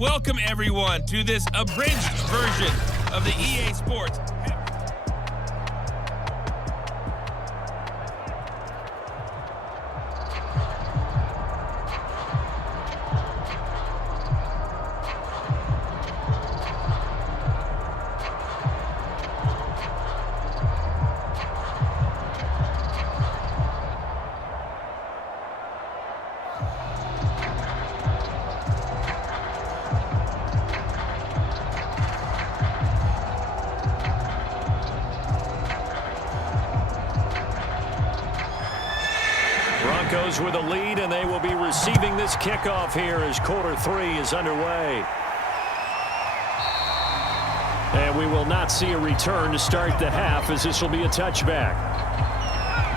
welcome everyone to this abridged version of the EA Sports. Broncos with a lead, and they will be receiving this kickoff here as quarter 3 is underway. And we will not see a return to start the half, as this will be a touchback.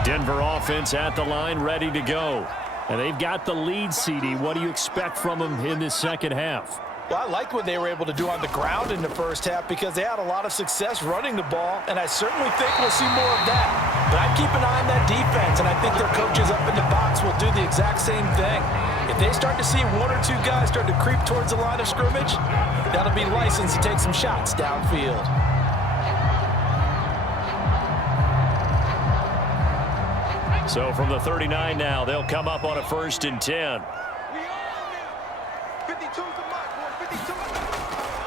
Denver offense at the line, ready to go. And they've got the lead, CD. What do you expect from them in this second half? Well, I like what they were able to do on the ground in the first half because they had a lot of success running the ball, and I certainly think we'll see more of that. But I keep an eye on that defense, and I think their coaches up in the box will do the exact same thing. If they start to see 1 or 2 guys start to creep towards the line of scrimmage, that'll be licensed to take some shots downfield. So from the 39 now, they'll come up on a 1st and 10.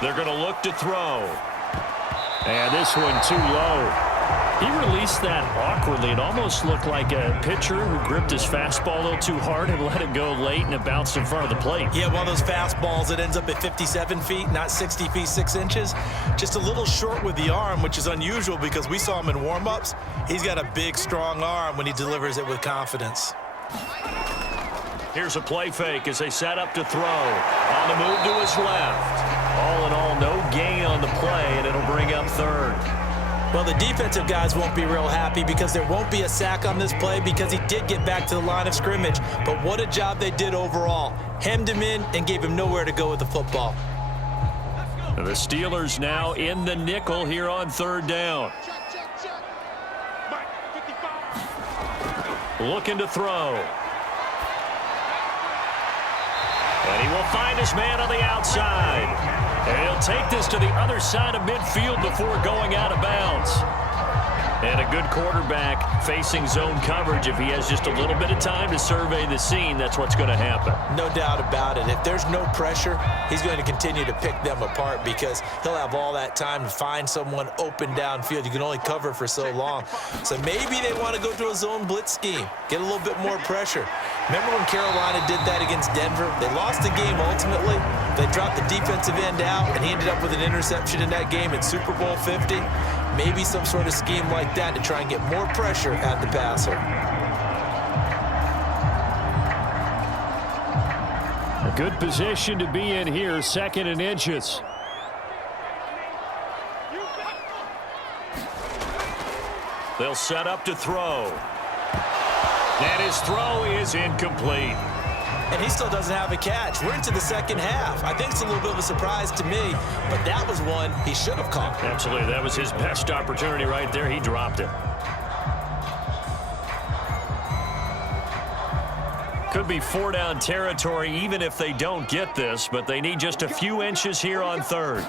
They're going to look to throw. And this one too low. He released that awkwardly. It almost looked like a pitcher who gripped his fastball a little too hard and let it go late, and it bounced in front of the plate. Yeah, one of those fastballs that ends up at 57 feet, not 60 feet, 6 inches. Just a little short with the arm, which is unusual because we saw him in warm-ups. He's got a big, strong arm when he delivers it with confidence. Here's a play fake as they set up to throw. On the move to his left. All in all, no gain on the play, and it'll bring up 3rd. Well, the defensive guys won't be real happy because there won't be a sack on this play because he did get back to the line of scrimmage. But what a job they did overall. Hemmed him in and gave him nowhere to go with the football. The Steelers now in the nickel here on 3rd down. Looking to throw. And he will find his man on the outside. And he'll take this to the other side of midfield before going out of bounds. And a good quarterback facing zone coverage. If he has just a little bit of time to survey the scene, that's what's going to happen. No doubt about it. If there's no pressure, he's going to continue to pick them apart because he'll have all that time to find someone open downfield. You can only cover for so long. So maybe they want to go to a zone blitz scheme, get a little bit more pressure. Remember when Carolina did that against Denver? They lost the game ultimately. They dropped the defensive end out, and he ended up with an interception in that game in Super Bowl 50. Maybe some sort of scheme like that to try and get more pressure at the passer. A good position to be in here, 2nd and inches. They'll set up to throw. And his throw is incomplete. And he still doesn't have a catch. We're into the second half. I think it's a little bit of a surprise to me, but that was one he should have caught. Absolutely. That was his best opportunity right there. He dropped it. Could be 4-down territory even if they don't get this, but they need just a few inches here on 3rd.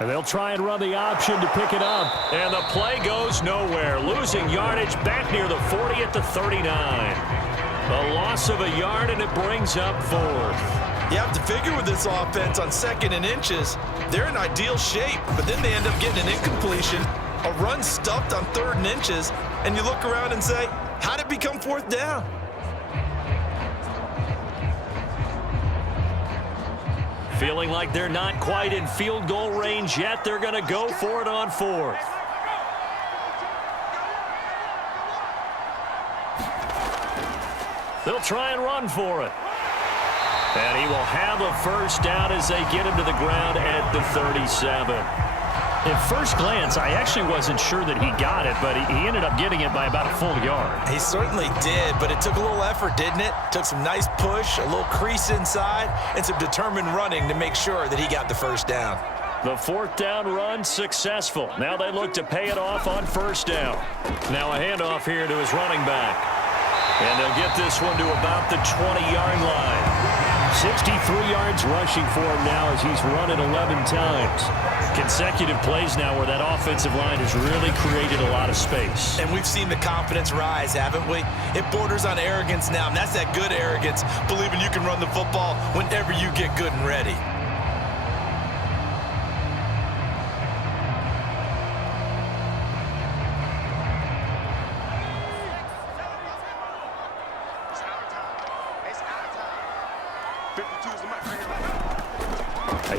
And they'll try and run the option to pick it up. And the play goes nowhere. Losing yardage back near the 40 at the 39. A loss of a yard, and it brings up 4th. You have to figure with this offense on 2nd and inches, they're in ideal shape, but then they end up getting an incompletion, a run stuffed on 3rd and inches, and you look around and say, how did it become 4th down? Feeling like they're not quite in field goal range yet. They're going to go for it on 4th. They'll try and run for it. And he will have a 1st down as they get him to the ground at the 37. At first glance, I actually wasn't sure that he got it, but he ended up getting it by about a full yard. He certainly did, but it took a little effort, didn't it? Took some nice push, a little crease inside, and some determined running to make sure that he got the 1st down. The 4th down run successful. Now they look to pay it off on 1st down. Now a handoff here to his running back. And they'll get this one to about the 20-yard line. 63 yards rushing for him now as he's run it 11 times. Consecutive plays now where that offensive line has really created a lot of space. And we've seen the confidence rise, haven't we? It borders on arrogance now, and that's that good arrogance, believing you can run the football whenever you get good and ready.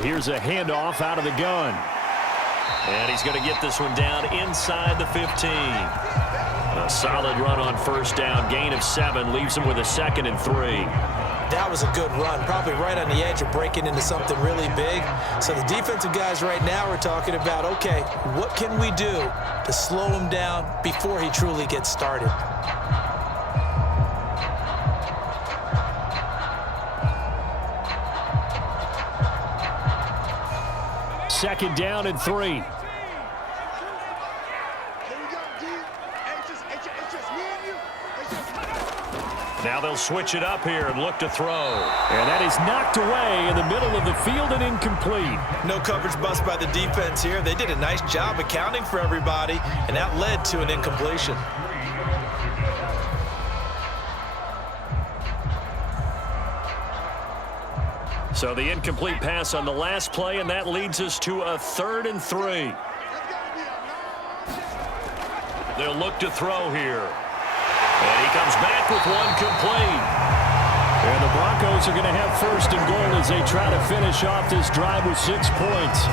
Here's a handoff out of the gun. And he's going to get this one down inside the 15. A solid run on first down. Gain of 7 leaves him with a 2nd and 3. That was a good run, probably right on the edge of breaking into something really big. So the defensive guys right now are talking about, okay, what can we do to slow him down before he truly gets started? Second down and 3. Now they'll switch it up here and look to throw. And that is knocked away in the middle of the field and incomplete. No coverage bust by the defense here. They did a nice job accounting for everybody, and that led to an incompletion. So the incomplete pass on the last play, and that leads us to a 3rd and 3. They'll look to throw here. And he comes back with one complete. And the Broncos are going to have 1st and goal as they try to finish off this drive with 6 points.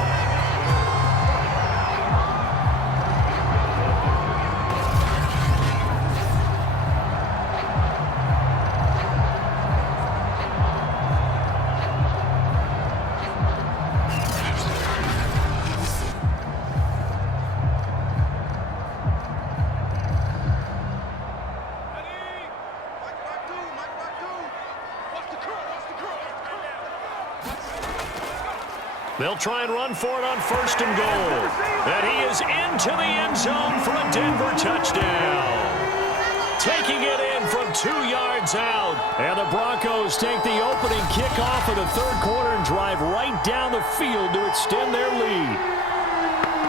They'll try and run for it on 1st and goal. And he is into the end zone for a Denver touchdown. Taking it in from 2 yards out. And the Broncos take the opening kickoff of the 3rd quarter and drive right down the field to extend their lead.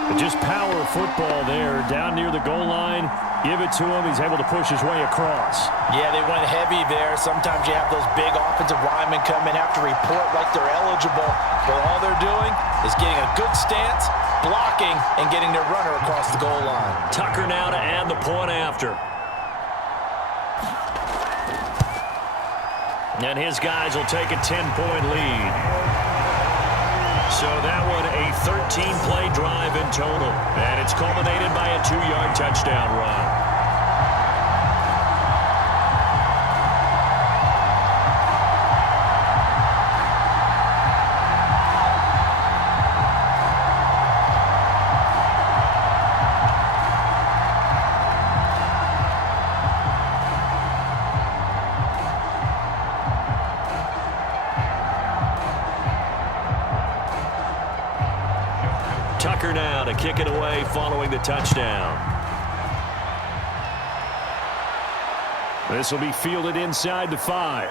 But just power football there down near the goal line. Give it to him. He's able to push his way across. Yeah, they went heavy there. Sometimes you have those big offensive linemen come in, have to report like they're eligible. But all they're doing is getting a good stance, blocking, and getting their runner across the goal line. Tucker now to add the point after. And his guys will take a 10-point lead. So that one a 13-play drive in total. And it's culminated by a 2-yard touchdown run. Tucker now to kick it away following the touchdown. This will be fielded inside the 5.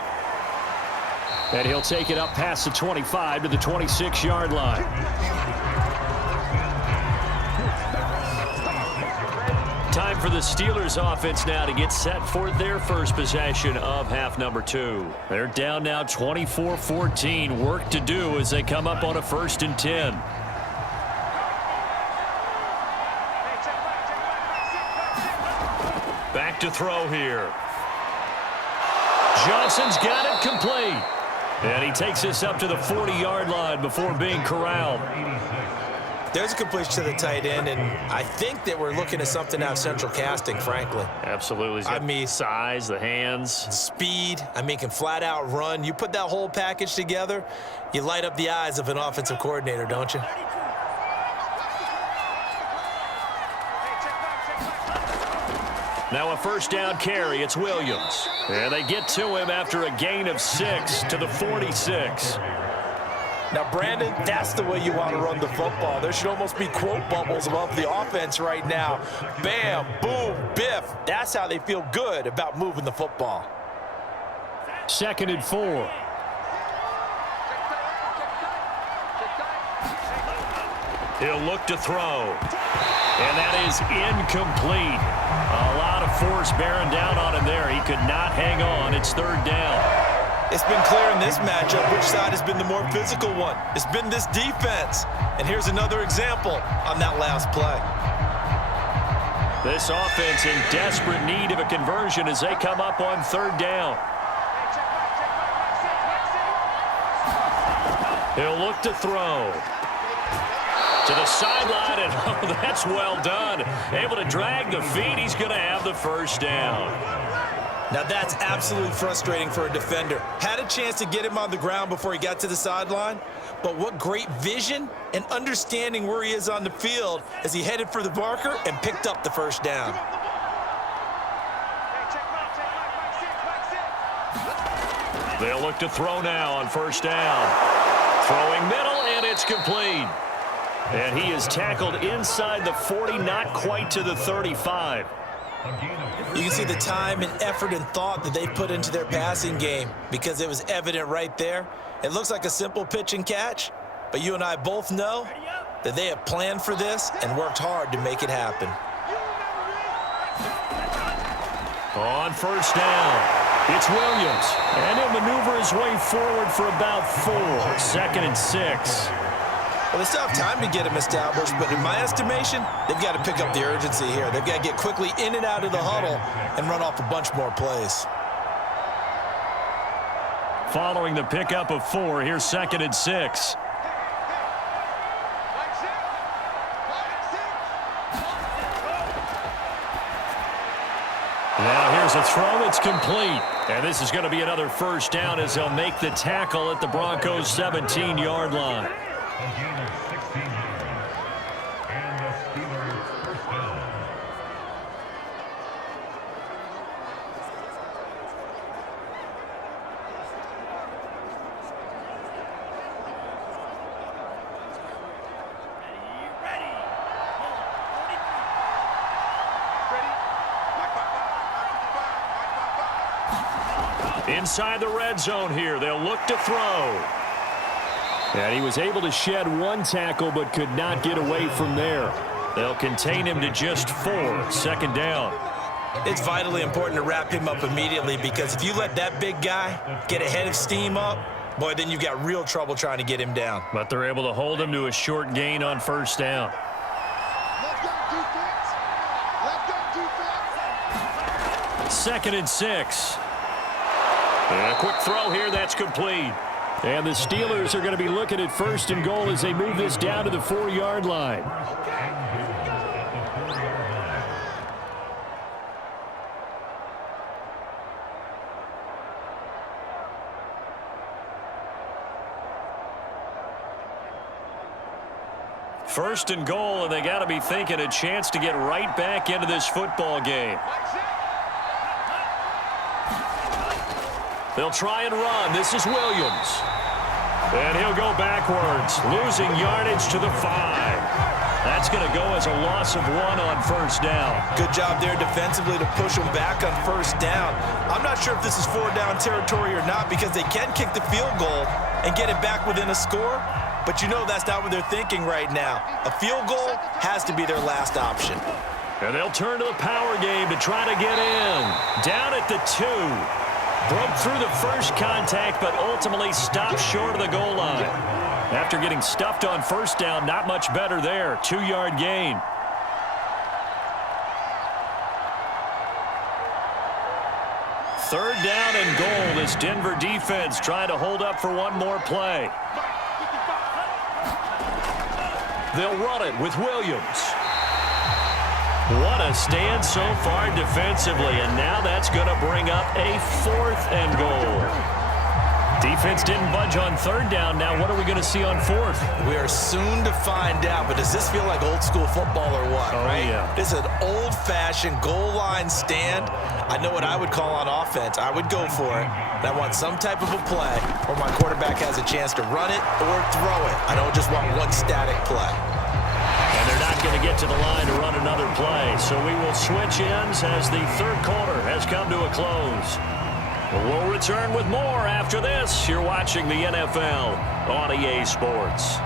And he'll take it up past the 25 to the 26-yard line. Time for the Steelers offense now to get set for their first possession of half number 2. They're down now 24-14. Work to do as they come up on a 1st and 10. Back to throw here. Johnson's got it complete. And he takes this up to the 40-yard line before being corralled. There's a completion to the tight end, and I think that we're looking at something out of central casting, frankly. Absolutely. I mean, size, the hands. Speed. I mean, can flat out run. You put that whole package together, you light up the eyes of an offensive coordinator, don't you? Now a 1st down carry. It's Williams. And they get to him after a gain of 6 to the 46. Now, Brandon, that's the way you want to run the football. There should almost be quote bubbles above the offense right now. Bam, boom, biff. That's how they feel good about moving the football. 2nd and 4. He'll look to throw. And that is incomplete. A lot of force bearing down on him there. He could not hang on. It's third down. It's been clear in this matchup which side has been the more physical one. It's been this defense. And here's another example on that last play. This offense in desperate need of a conversion as they come up on third down. He'll look to throw. To the sideline, and oh, that's well done. Able to drag the feet. He's going to have the first down. Now that's absolutely frustrating for a defender. Had a chance to get him on the ground before he got to the sideline, but what great vision and understanding where he is on the field as he headed for the marker and picked up the first down. They'll look to throw now on first down. Throwing middle, and it's complete. And he is tackled inside the 40, not quite to the 35. You can see the time and effort and thought that they put into their passing game because it was evident right there. It looks like a simple pitch and catch, but you and I both know that they have planned for this and worked hard to make it happen. On first down, it's Williams, and he'll maneuver his way forward for about 4. 2nd and 6. Well, they still have time to get him established, but in my estimation, they've got to pick up the urgency here. They've got to get quickly in and out of the huddle and run off a bunch more plays. Following the pickup of 4, here's 2nd and 6. Now here's a throw. It's complete. And this is going to be another first down as they'll make the tackle at the Broncos' 17-yard line. Inside the red zone here, they'll look to throw. And he was able to shed 1 tackle but could not get away from there. They'll contain him to just 4. 2nd down. It's vitally important to wrap him up immediately because if you let that big guy get a head of steam up, boy, then you've got real trouble trying to get him down. But they're able to hold him to a short gain on first down. Let's go defense. Let's go defense. 2nd and 6. And a quick throw here, that's complete. And the Steelers are going to be looking at 1st and goal as they move this down to the 4-yard line. First and goal, and they got to be thinking a chance to get right back into this football game. They'll try and run. This is Williams. And he'll go backwards, losing yardage to the 5. That's going to go as a loss of 1 on first down. Good job there defensively to push them back on first down. I'm not sure if this is 4-down territory or not because they can kick the field goal and get it back within a score. But you know that's not what they're thinking right now. A field goal has to be their last option. And they'll turn to the power game to try to get in. Down at the 2. Broke through the first contact, but ultimately stopped short of the goal line. After getting stuffed on first down, not much better there. 2-yard gain. Third down and goal. This Denver defense trying to hold up for 1 more play. They'll run it with Williams. What a stand so far defensively, and now that's going to bring up a 4th and goal. Defense didn't budge on third down. Now what are we going to see on 4th? We are soon to find out, but does this feel like old school football or what, right? Yeah. This is an old-fashioned goal line stand. I know what I would call on offense. I would go for it. And I want some type of a play where my quarterback has a chance to run it or throw it. I don't just want one static play. And they're not going to get to the line to run another play. So we will switch ends as the third quarter has come to a close. We'll return with more after this. You're watching the NFL on EA Sports.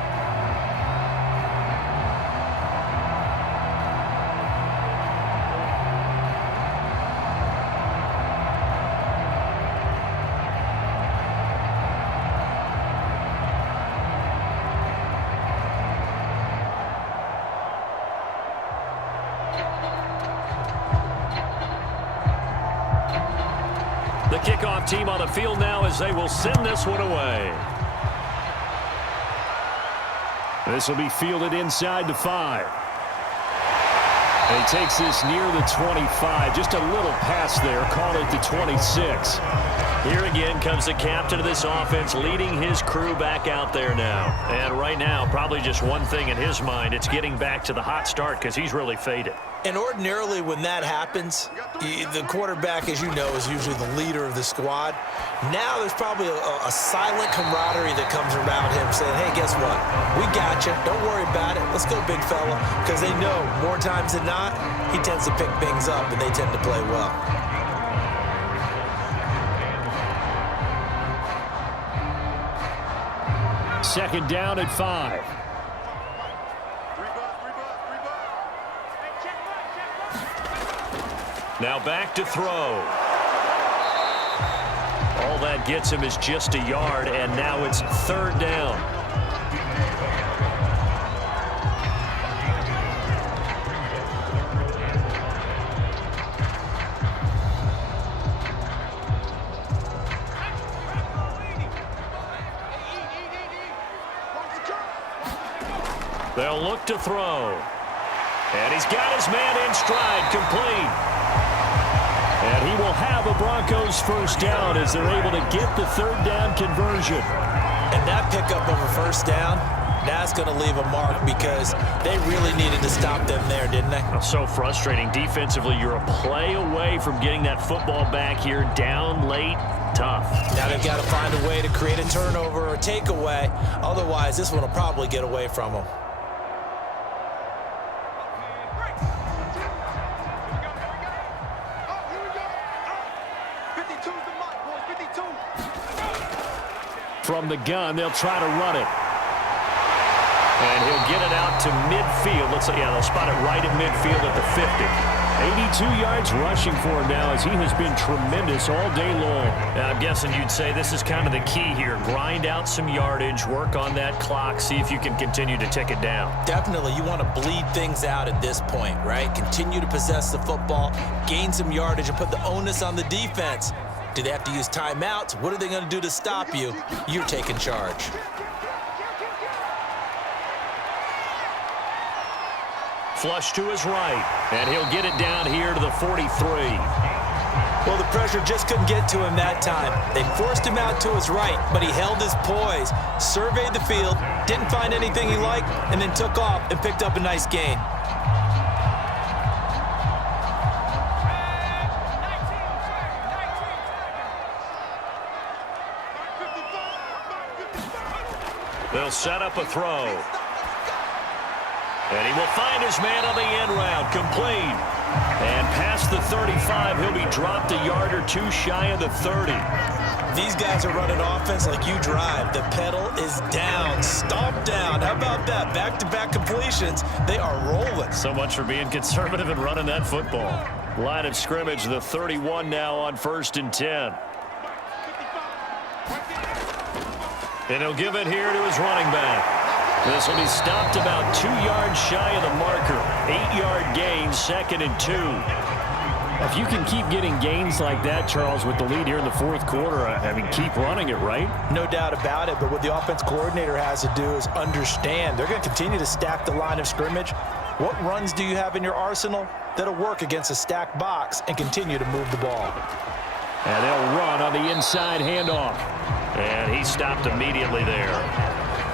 team on the field now as they will send this one away. This will be fielded inside the 5. And he takes this near the 25. Just a little pass there. Call it the 26. Here again comes the captain of this offense, leading his crew back out there now. And right now, probably just one thing in his mind. It's getting back to the hot start because he's really faded. And ordinarily when that happens, the quarterback, as you know, is usually the leader of the squad. Now there's probably a silent camaraderie that comes around him saying, hey, guess what? We got you. Don't worry about it. Let's go, big fella. Because they know more times than not, he tends to pick things up and they tend to play well. Second down at 5. Now back to throw. All that gets him is just a yard, and now it's third down. They'll look to throw. And he's got his man in stride, complete. And he will have a Broncos first down as they're able to get the third down conversion. And that pickup of a first down, that's going to leave a mark because they really needed to stop them there, didn't they? So frustrating. Defensively, you're a play away from getting that football back here down late. Tough. Now they've got to find a way to create a turnover or a takeaway. Otherwise, this one will probably get away from them. From the gun, they'll try to run it. And he'll get it out to midfield. They'll spot it right at midfield at the 50. 82 yards rushing for him now as he has been tremendous all day long. Now, I'm guessing you'd say this is kind of the key here. Grind out some yardage, work on that clock, see if you can continue to tick it down. Definitely. You want to bleed things out at this point, right? Continue to possess the football, gain some yardage, and put the onus on the defense. Do they have to use timeouts? What are they going to do to stop you? You're taking charge. Flush to his right, and he'll get it down here to the 43. Well, the pressure just couldn't get to him that time. They forced him out to his right, but he held his poise, surveyed the field, didn't find anything he liked, and then took off and picked up a nice gain. They'll set up a throw. And he will find his man on the end round, complete. And past the 35, he'll be dropped a yard or two shy of the 30. These guys are running offense like you drive. The pedal is down, stomp down. How about that? Back-to-back completions. They are rolling. So much for being conservative and running that football. Line of scrimmage, the 31 now on 1st and 10. And he'll give it here to his running back. This will be stopped about 2 yards shy of the marker. 8-yard gain, 2nd and 2. If you can keep getting gains like that, Charles, with the lead here in the 4th quarter, I mean, keep running it, right? No doubt about it, but what the offense coordinator has to do is understand. They're going to continue to stack the line of scrimmage. What runs do you have in your arsenal that'll work against a stacked box and continue to move the ball? And they'll run on the inside handoff. And he stopped immediately there.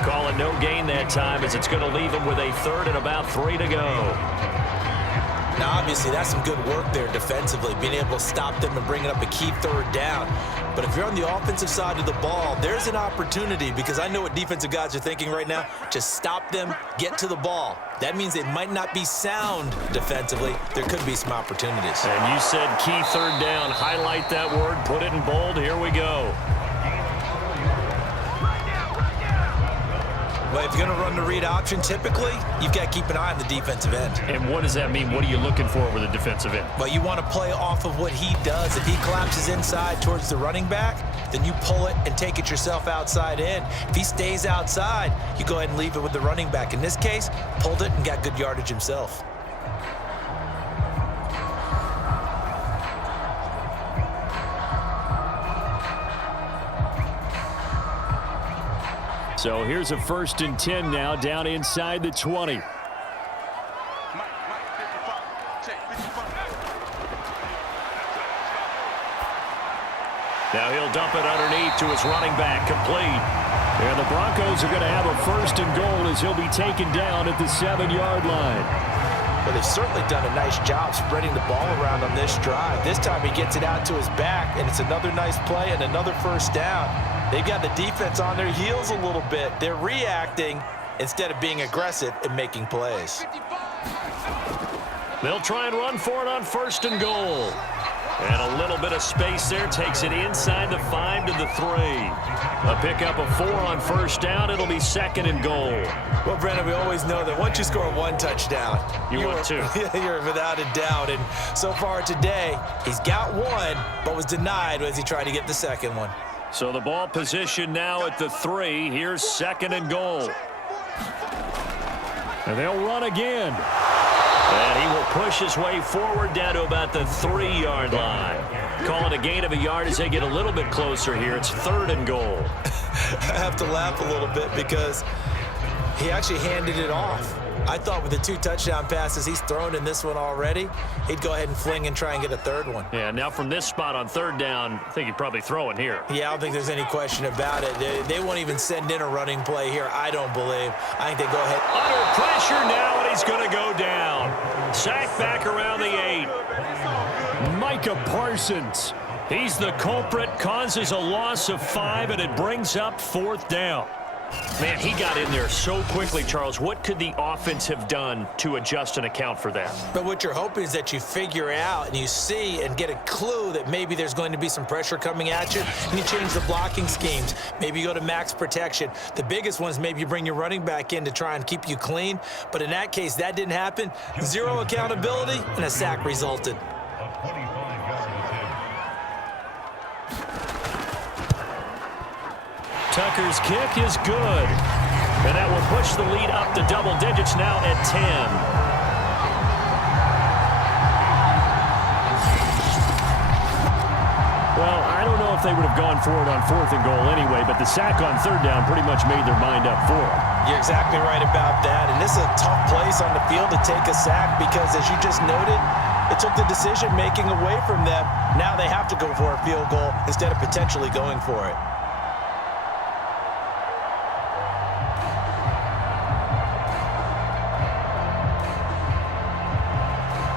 Call it no gain that time as it's going to leave him with a 3rd and about 3 to go. Now, obviously, that's some good work there defensively, being able to stop them and bringing up a key 3rd down. But if you're on the offensive side of the ball, there's an opportunity because I know what defensive guys are thinking right now. Just stop them, get to the ball. That means they might not be sound defensively. There could be some opportunities. And you said key 3rd down. Highlight that word, put it in bold. Here we go. Well, if you're going to run the read option, typically, you've got to keep an eye on the defensive end. And what does that mean? What are you looking for with the defensive end? Well, you want to play off of what he does. If he collapses inside towards the running back, then you pull it and take it yourself outside in. If he stays outside, you go ahead and leave it with the running back. In this case, pulled it and got good yardage himself. So here's a 1st and 10 now down inside the 20. Now he'll dump it underneath to his running back, complete. And the Broncos are going to have a 1st and goal as he'll be taken down at the 7-yard line. Well, they've certainly done a nice job spreading the ball around on this drive. This time he gets it out to his back, and it's another nice play and another 1st down. They've got the defense on their heels a little bit. They're reacting instead of being aggressive and making plays. They'll try and run for it on 1st and goal. And a little bit of space there, takes it inside the 5 to the 3. A pickup of 4 on 1st down. It'll be 2nd and goal. Well, Brennan, we always know that once you score 1 touchdown, you want 2. You're without a doubt. And so far today, he's got 1, but was denied as he tried to get the 2nd one. So the ball position now at the 3. Here's 2nd and goal. And they'll run again. And he will push his way forward down to about the 3-yard line. Call it a gain of a yard as they get a little bit closer here. It's 3rd and goal. I have to laugh a little bit because he actually handed it off. I thought with the 2 touchdown passes he's thrown in this one already, he'd go ahead and fling and try and get a 3rd one. Yeah, now from this spot on 3rd down, I think he'd probably throw it here. Yeah, I don't think there's any question about it. They won't even send in a running play here, I don't believe. I think they go ahead. Under pressure now, and he's going to go down. Sacked back around the 8. Micah Parsons. He's the culprit, causes a loss of 5, and it brings up 4th down. Man, he got in there so quickly, Charles. What could the offense have done to adjust and account for that? But what you're hoping is that you figure out and you see and get a clue that maybe there's going to be some pressure coming at you, and you change the blocking schemes. Maybe you go to max protection. The biggest one is maybe you bring your running back in to try and keep you clean. But in that case, that didn't happen. 0 accountability, and a sack resulted. Tucker's kick is good. And that will push the lead up to double digits now at 10. Well, I don't know if they would have gone for it on 4th and goal anyway, but the sack on 3rd down pretty much made their mind up for it. You're exactly right about that. And this is a tough place on the field to take a sack because, as you just noted, it took the decision-making away from them. Now they have to go for a field goal instead of potentially going for it.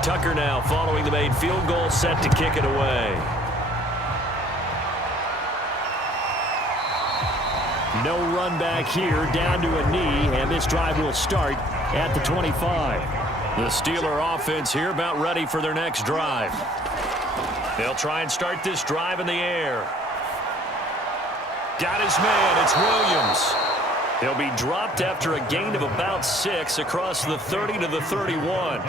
Tucker now following the made field goal, set to kick it away. No run back here, down to a knee, and this drive will start at the 25. The Steeler offense here about ready for their next drive. They'll try and start this drive in the air. Got his man, it's Williams. He'll be dropped after a gain of about 6 across the 30 to the 31.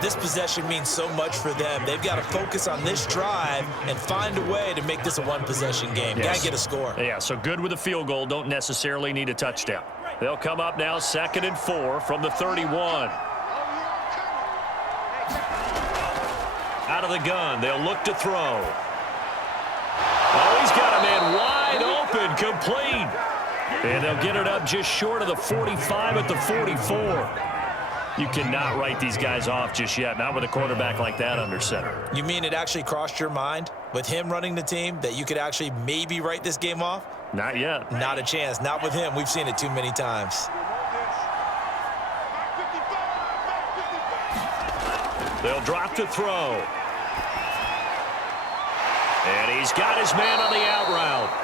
This possession means so much for them. They've got to focus on this drive and find a way to make this a one-possession game. Yes. Got to get a score. Yeah, so good with a field goal. Don't necessarily need a touchdown. They'll come up now 2nd and 4 from the 31. Out of the gun, they'll look to throw. Oh, he's got a man wide open, complete. And they'll get it up just short of the 45 at the 44. You cannot write these guys off just yet, not with a quarterback like that under center. You mean it actually crossed your mind with him running the team that you could actually maybe write this game off? Not yet. Not a chance. Not with him. We've seen it too many times. They'll drop to throw. And he's got his man on the out route.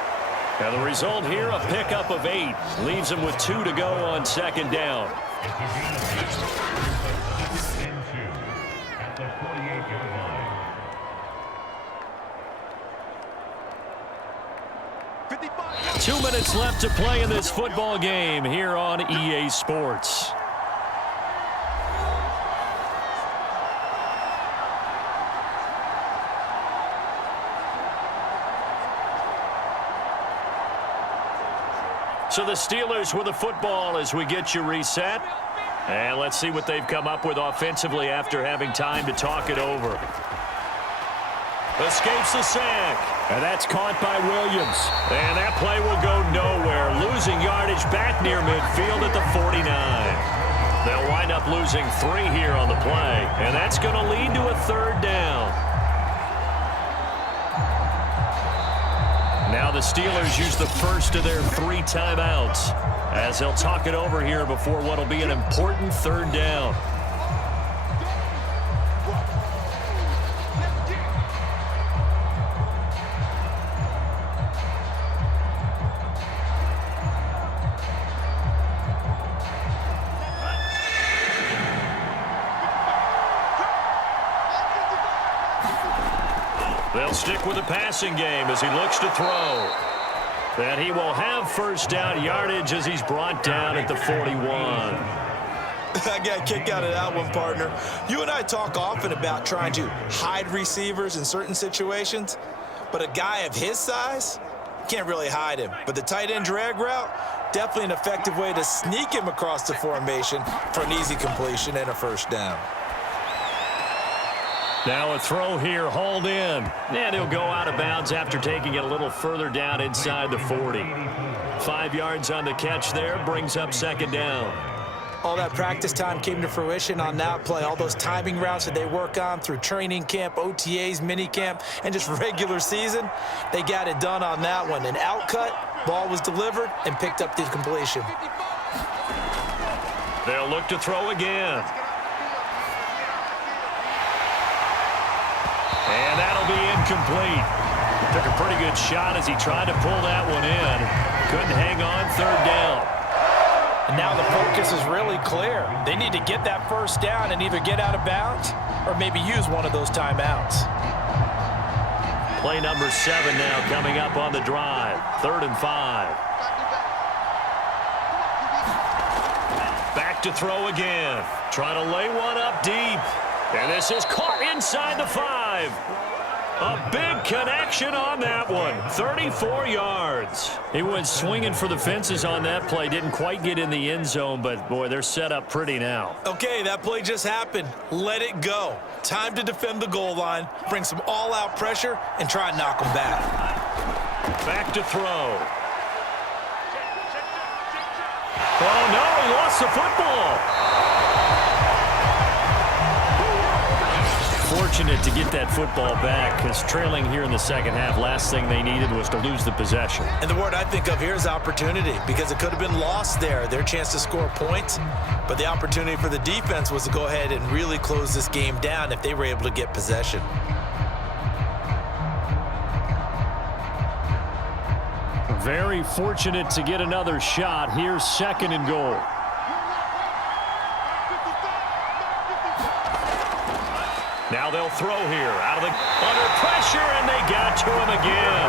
And the result here, a pickup of 8. Leaves him with 2 to go on 2nd down. Two minutes left to play in this football game here on EA Sports. So the Steelers with the football as we get you reset. And let's see what they've come up with offensively after having time to talk it over. Escapes the sack. And that's caught by Williams. And that play will go nowhere. Losing yardage back near midfield at the 49. They'll wind up losing 3 here on the play. And that's going to lead to a 3rd down. Now the Steelers use the first of their 3 timeouts as they'll talk it over here before what will be an important 3rd down. They'll stick with the passing game as he looks to throw. And he will have first down yardage as he's brought down at the 41. I got a kick out of that one, partner. You and I talk often about trying to hide receivers in certain situations, but a guy of his size, can't really hide him. But the tight end drag route, definitely an effective way to sneak him across the formation for an easy completion and a first down. Now a throw here, hauled in. And he'll go out of bounds after taking it a little further down inside the 40. 5 yards on the catch there, brings up 2nd down. All that practice time came to fruition on that play. All those timing routes that they work on through training camp, OTAs, minicamp, and just regular season, they got it done on that one. An outcut, ball was delivered, and picked up the completion. They'll look to throw again. And that'll be incomplete. Took a pretty good shot as he tried to pull that one in. Couldn't hang on, 3rd down. And now the focus is really clear. They need to get that first down and either get out of bounds or maybe use one of those timeouts. Play number 7 now coming up on the drive. 3rd and 5. Back to throw again. Trying to lay one up deep. And this is caught inside the 5. A big connection on that one. 34 yards. He went swinging for the fences on that play. Didn't quite get in the end zone, but, boy, they're set up pretty now. Okay, that play just happened. Let it go. Time to defend the goal line, bring some all-out pressure, and try and knock them back. Back to throw. Oh, no, he lost the football. Fortunate to get that football back because trailing here in the 2nd half, last thing they needed was to lose the possession. And the word I think of here is opportunity because it could have been lost there, their chance to score points. But the opportunity for the defense was to go ahead and really close this game down if they were able to get possession. Very fortunate to get another shot. Here's 2nd and goal. Now they'll throw here out of the under pressure, and they got to him again.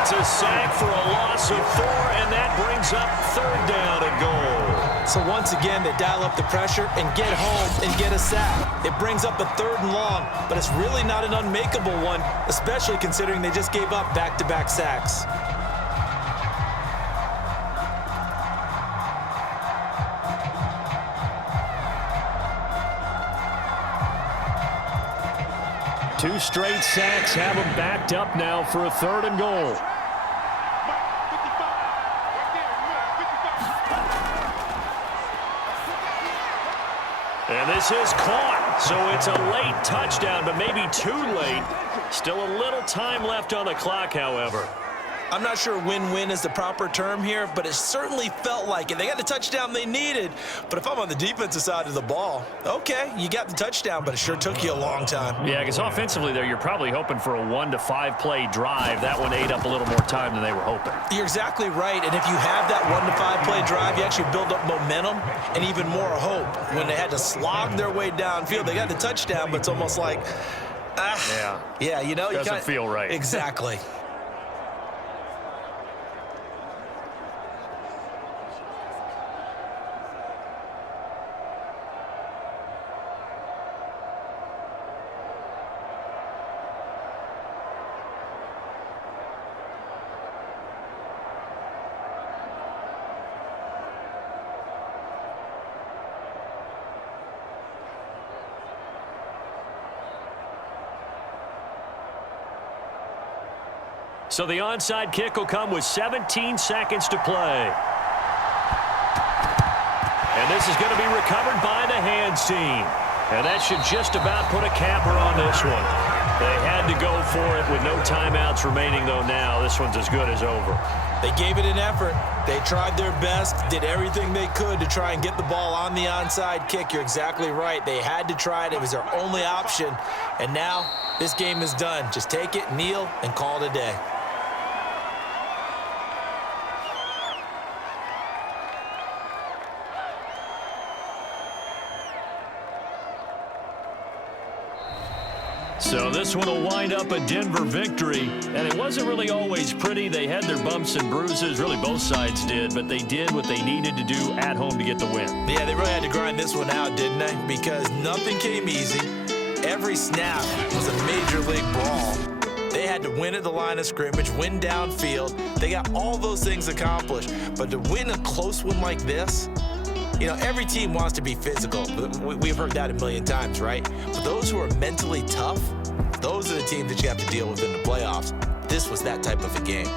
It's a sack for a loss of 4, and that brings up 3rd down and goal. So once again, they dial up the pressure and get home and get a sack. It brings up a 3rd and long, but it's really not an unmakeable one, especially considering they just gave up back-to-back sacks. Two straight sacks have them backed up now for a 3rd and goal. And this is caught, so it's a late touchdown, but maybe too late. Still a little time left on the clock, however. I'm not sure win-win is the proper term here, but it certainly felt like it. They got the touchdown they needed, but if I'm on the defensive side of the ball, okay, you got the touchdown, but it sure took you a long time. Yeah, because offensively there, you're probably hoping for a 1 to 5 play drive. That one ate up a little more time than they were hoping. You're exactly right, and if you have that 1 to 5 play drive, you actually build up momentum and even more hope. When they had to slog their way downfield, they got the touchdown, but it's almost like, yeah, you know, doesn't feel right. Exactly. So the onside kick will come with 17 seconds to play. And this is going to be recovered by the hands team. And that should just about put a capper on this one. They had to go for it with no timeouts remaining, though. Now this one's as good as over. They gave it an effort. They tried their best, did everything they could to try and get the ball on the onside kick. You're exactly right. They had to try it. It was their only option. And now this game is done. Just take it, kneel, and call it a day. So this one will wind up a Denver victory, and it wasn't really always pretty. They had their bumps and bruises, really both sides did, but they did what they needed to do at home to get the win. Yeah, they really had to grind this one out, didn't they? Because nothing came easy. Every snap was a major league brawl. They had to win at the line of scrimmage, win downfield. They got all those things accomplished, but to win a close one like this, you know, every team wants to be physical. We've heard that a million times, right? But those who are mentally tough, those are the teams that you have to deal with in the playoffs. This was that type of a game.